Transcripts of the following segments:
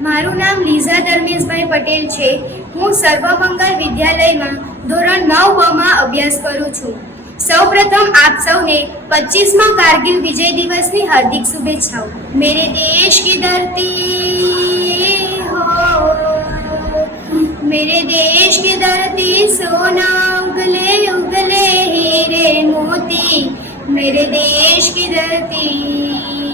મારું નામ લીઝા ધર્મેશભાઈ પટેલ છે હું સર્વમંગલ વિદ્યાલયમાં ધોરણ નવ માં અભ્યાસ કરું છું સૌપ્રથમ આપ સૌને પચીસમાં કારગિલ વિજય દિવસની હાર્દિક શુભેચ્છાઓ મેરે દેશ કી ધરતી હો मेरे देश की धरती सोना उगले उगले हीरे मोती मेरे देश की धरती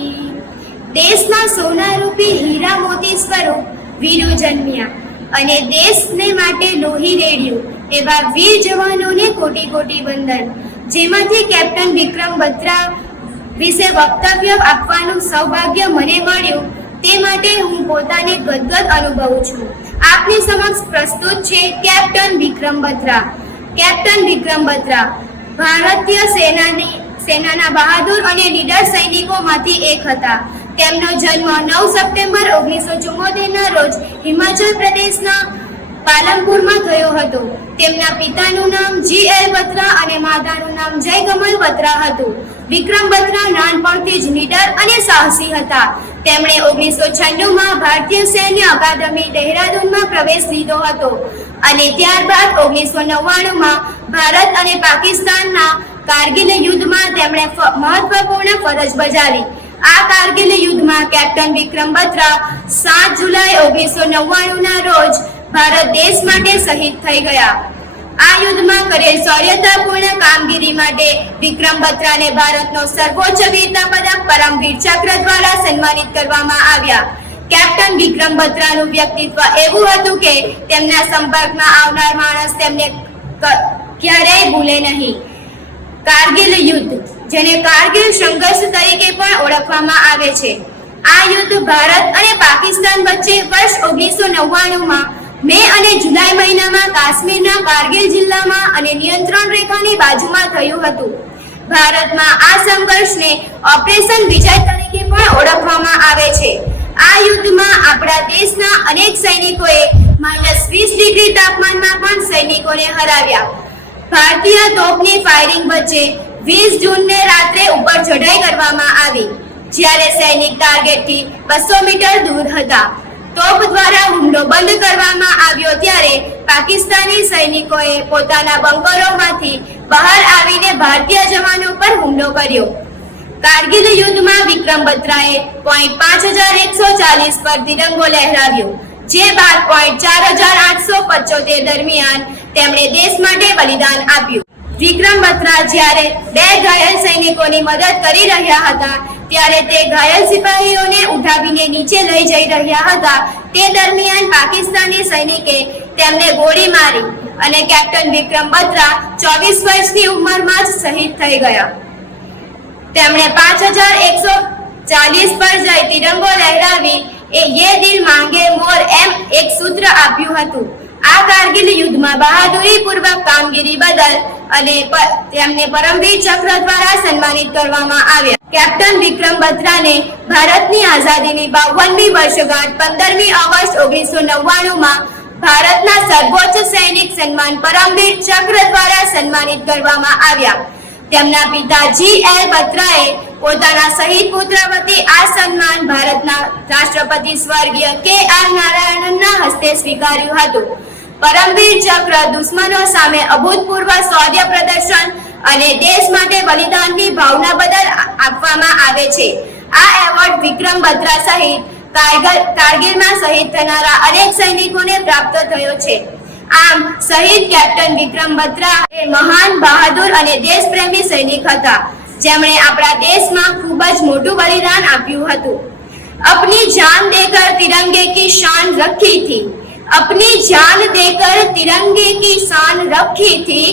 દેશના સોનારૂપી હીરા મોતી સ્વરૂપ વીરો જન્મ્યા અને દેશને માટે લોહી રેડ્યું એવા વીર જવાનોને કોટી કોટી વંદન. જેમાંથી કેપ્ટન વિક્રમ બત્રા વિશે વક્તવ્ય આપવાનું સૌભાગ્ય મને મળ્યું. તે માટે હું પોતાને ગદગદ અનુભવું છું. આપની સમક્ષ પ્રસ્તુત છે કેપ્ટન વિક્રમ બત્રા. કેપ્ટન વિક્રમ બત્રા, ભારતીય સેનાની સેનાના બહાદુર અને લીડર સૈનિકોમાંથી એક હતા. તેમનો જન્મ નવ સપ્ટેમ્બર ઓગણીસો ચુમ્મોતેરના રોજ હિમાચલ પ્રદેશના પાલનપુરમાં થયો હતો. તેમના પિતાનું નામ જી એલ બત્રા અને માતાનું નામ જય કમલ બત્રા હતું. વિક્રમ બત્રા નાનપણથી જ નીડર અને સાહસી હતા. તેમણે ઓગણીસો છન્નુંમાં ભારતીય સૈન્ય અકાદમી દહેરાદૂનમાં પ્રવેશ લીધો હતો અને ત્યારબાદ ઓગણીસો નવ્વાણુંમાં ભારત અને પાકિસ્તાનના કારગિલ યુદ્ધમાં તેમણે મહત્વપૂર્ણ ફરજ બજાવી. આ કારગિલ યુદ્ધમાં કેપ્ટન વિક્રમ બત્રા સાત જુલાઈ ઓગણીસો નવ્વાણુંના રોજ ભારત દેશ માટે શહીદ થઈ ગયા. આ યુદ્ધમાં કરેલ શૌર્યતાપૂર્ણ કામગીરી માટે વિક્રમ બત્રાને ભારતનો સર્વોચ્ચ વીરતા પદક પરમવીર ચક્ર દ્વારા સન્માનિત કરવામાં આવ્યા. કેપ્ટન વિક્રમ બત્રાનું વ્યક્તિત્વ એવું હતું કે તેમના સંપર્કમાં આવનાર માણસ તેમને ક્યારેય ભૂલે નહીં. કારગિલ યુદ્ધ જેને કારગિલ સંઘર્ષ તરીકે પણ ઓળખવામાં આવે છે. આ યુદ્ધ ભારત અને પાકિસ્તાન વચ્ચે વર્ષ ઓગણીસો નવ્વાણુંમાં મે અને જુલાઈ મહિનામાં કાશ્મીરના કારગિલ જિલ્લામાં અને નિયંત્રણ રેખાની બાજુમાં થયું હતું. ભારતમાં આ સંઘર્ષને ઓપરેશન વિજય તરીકે પણ ઓળખવામાં આવે છે. આ યુદ્ધમાં આપણા દેશના અનેક સૈનિકોએ માઇનસ વીસ ડિગ્રી તાપમાનમાં પણ સૈનિકોને હરાવ્યા. ભારતીય તોપની ફાયરિંગ વચ્ચે 20 જૂનને રાત્રે ઉપર ચઢાઈ કરવામાં આવી, જ્યારે સૈનિક ટાર્ગેટથી બસો મીટર દૂર હતા. તોપ દ્વારા હુમલો બંધ કરવામાં આવ્યો ત્યારે પાકિસ્તાની સૈનિકોએ પોતાના બંકરોમાંથી બહાર આવીને ભારતીય જવાનો પર હુમલો કર્યો. કારગિલ યુદ્ધમાં વિક્રમ બત્રાએ પોઈન્ટ પાંચ હજાર એકસો ચાલીસ પર તિરંગો લહેરાવ્યો, જે બાદ પોઈન્ટ ચાર હજાર આઠસો પંચોતેર દરમિયાન તેમણે દેશ માટે બલિદાન આપ્યું. વિક્રમ બત્રા જ્યારે બે ઘાયલ સૈનિકોની મદદ કરી રહ્યા હતા, ત્યારે તે ઘાયલ સિપાહીઓને ઉઠાવીને નીચે લઈ જઈ રહ્યા હતા. તે દરમિયાન પાકિસ્તાની સૈનિકે તેમને ગોળી મારી અને કેપ્ટન વિક્રમ બત્રા ચોવીસ વર્ષની ઉંમરમાં જ શહીદ થઈ ગયા. તેમણે પાંચ હજાર એકસો ચાલીસ પર જઈ તિરંગો લહેરાવી, એ યે દિલ માંગે મોર એમ એક સૂત્ર આપ્યું હતું. આ કારગિલ યુદ્ધમાં બહાદુરીપૂર્વક કામગીરી બદલ અને તેમને પરમવીર ચક્ર દ્વારા સન્માનિત કરવામાં આવ્યા. કેપ્ટન વિક્રમ બત્રાને ભારતની આઝાદીની બાવનમી વર્ષગાંઠ પંદરમી ઓગસ્ટ ઓગણીસો નવ્વાણુંમાં ભારતના સર્વોચ્ચ સૈનિક સન્માન પરમવીર ચક્ર દ્વારા સન્માનિત કરવામાં આવ્યા. તેમના પિતા જી એલ બત્રાએ પોતાના શહીદ પુત્ર વતી આ સન્માન ભારતના રાષ્ટ્રપતિ સ્વર્ગીય કે આર નારાયણનના હસ્તે સ્વીકાર્યું હતું. પરમવીર ચક્ર દુશ્મનો સામે અભૂતપૂર્વ શૌર્ય પ્રદર્શન અને દેશ માટે બલિદાનની ભાવના બદલ આપવામાં આવે છે. આ એવોર્ડ વિક્રમ બત્રા સહિત કારગિલમાં શહીદ થનારા અનેક સૈનિકોને પ્રાપ્ત થયો છે. આમ, શહીદ કેપ્ટન વિક્રમ બત્રા એ મહાન, બહાદુર અને દેશપ્રેમી સૈનિક હતા. જેમણે આપણા દેશમાં ખૂબ જ મોટું બલિદાન આપ્યું હતું. અપની જાન દેકર તિરંગા अपनी जान देकर तिरंगे की शान रखी थी।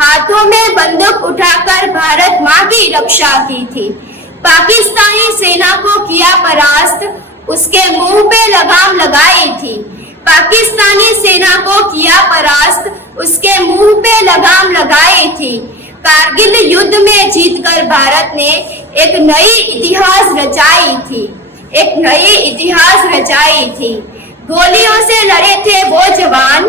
हाथों में बंदूक उठाकर भारत माँ की रक्षा की थी। पाकिस्तानी सेना को किया परास्त, उसके मुँह पे लगाम लगाई थी। पाकिस्तानी सेना को किया परास्त, उसके मुँह पे लगाम लगाई थी। कारगिल युद्ध में जीतकर भारत ने एक नई इतिहास रचाई थी। एक नई इतिहास रचाई थी। गोलियों से लड़े थे वो जवान।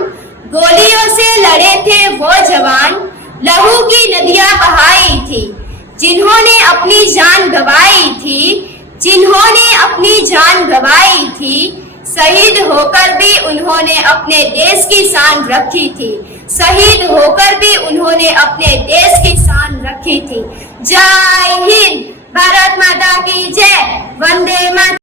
गोलियों से लड़े थे वो जवान। लहू की नदियाँ बहाई थी, जिन्होंने अपनी जान गवाई थी, जिन्होंने अपनी जान गवाई थी। शहीद होकर भी उन्होंने अपने देश की शान रखी थी। शहीद होकर भी उन्होंने अपने देश की शान रखी थी। जय हिंद, भारत माता की जय। वंदे मातरम।